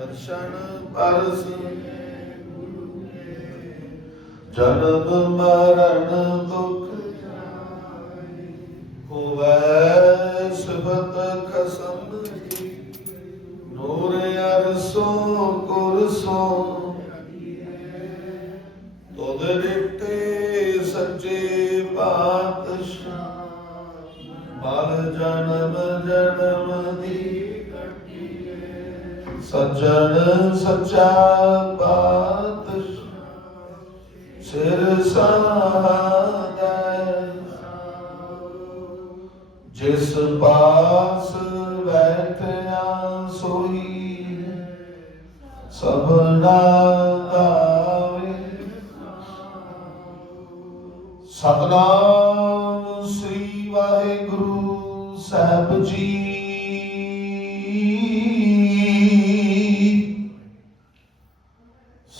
ਦਰਸ਼ਨ purse. ਜਨਮ ਮਰਨ ਦੁਖ ਹੋਵੈ ਸਿਫਤ ਖਸਮ ਨੂਰ ਅਰਸੋ ਕੁਰਸੋ ਤੁਧ ਰਿਤੇ ਸੱਚੇ ਪਾਤਸ਼ਾਹ। ਬਲ ਜਨਮ ਜਨਮ ਸੱਜਣ ਸੱਚਾ ਪਾਤਸ਼ਾਹ ਸਿਰ ਸਾਦਾ ਜਿਸ ਪਾਸ ਬੈਠਿਆ ਸੋਈ ਸਭਨਾ ਗਾਵੇ ਸਤਨਾਮ ਸ੍ਰੀ ਵਾਹਿਗੁਰੂ ਸਾਹਿਬ ਜੀ।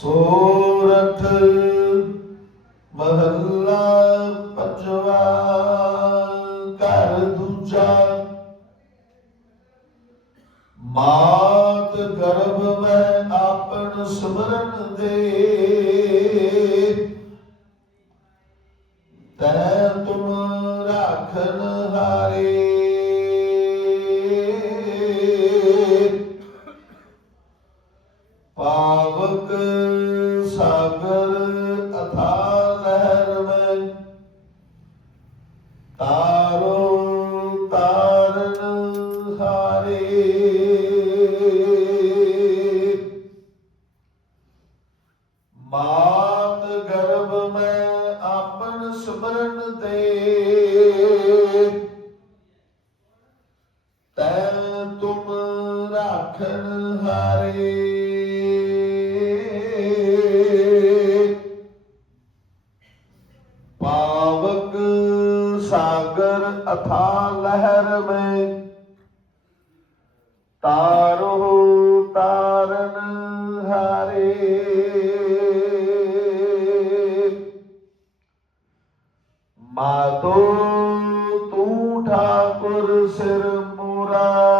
ਸੋਰਠ ਮਹੱਲਾ ਪੰਜਵਾ ਘਰ ਦੂਜਾ। ਮਾਤ ਗਰਭ ਮੈਂ ਆਪਨ ਸਿਮਰਨ ਦੇ। ਤੈ ਤੁਮ ਰਾਖਨ ਹਾਰੇ। ਸਾਗਰ ਅਥਾ ਲਹਿਰ ਮੈਂ ਤਾਰੋ ਤਾਰਨ ਹਾਰੇ। ਮਾਤ ਗਰਭ ਮੈਂ ਆਪਨ ਸਿਮਰਨ ਦੇ। ਤੈ ਤੁਮ ਰਾਖਣ ਹਾਰੇ। ਸਾਗਰ ਅਥਾ ਲਹਿਰ ਮੈਂ। ਤਾਰੋ ਤਾਰਨ ਹਾਰੇ। ਮਾਤੋ ਤੂੰ ਠਾਕੁਰ ਸਿਰ ਮੂਰਾ।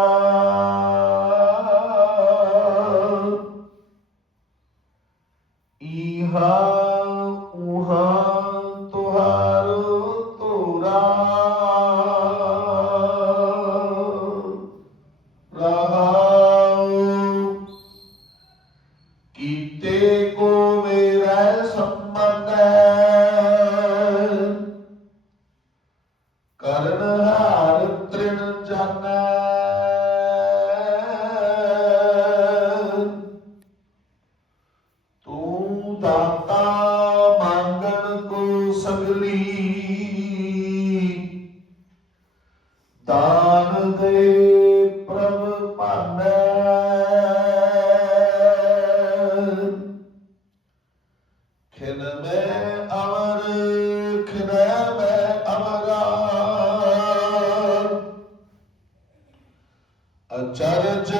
ਇਹਾ ਕਰਨ ਹਾਰ ਤ੍ਰਿਣ ਜਾਣੈ ਤੂੰ ਦਾਤਾ ਮੰਗਣ ਕੋ ਸਗਲੀ। ਦਾਨ ਦੇ ਅਚਰਜ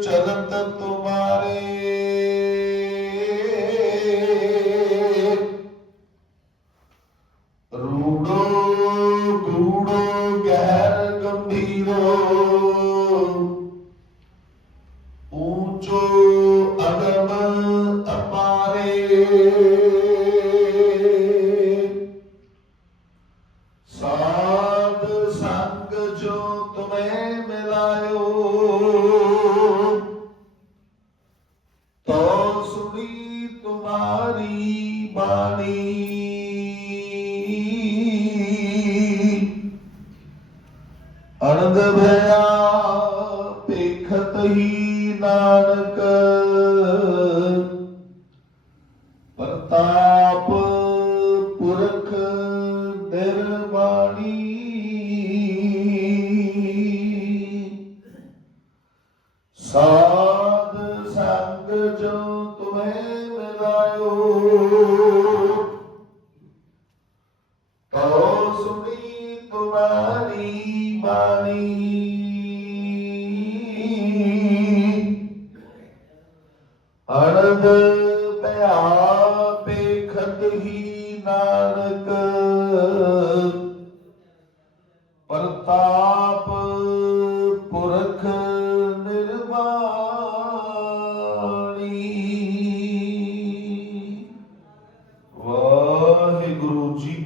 ਚਲਤ ਤੁਮਾਰੇ। ਰੂੜੋ ਗੂੜੋ ਗਹਿਰ ਗੰਭੀਰੋ। ਊਚੋ ਅਗਮ ਅਪਾਰੇ। ਸੰਗ ਜੋ ਤੁਮੇ ਮਿਲਾਇਓ। ਤੋ ਸੁਣੀ ਤੁਮਾਰੀ ਬਾਣੀ। ਅਨੰਦ ਭਇਆ ਤੋ ਸੁਣੀ ਤੁਮਾਰੀ ਬਾਣੀ ਅਨੰਦ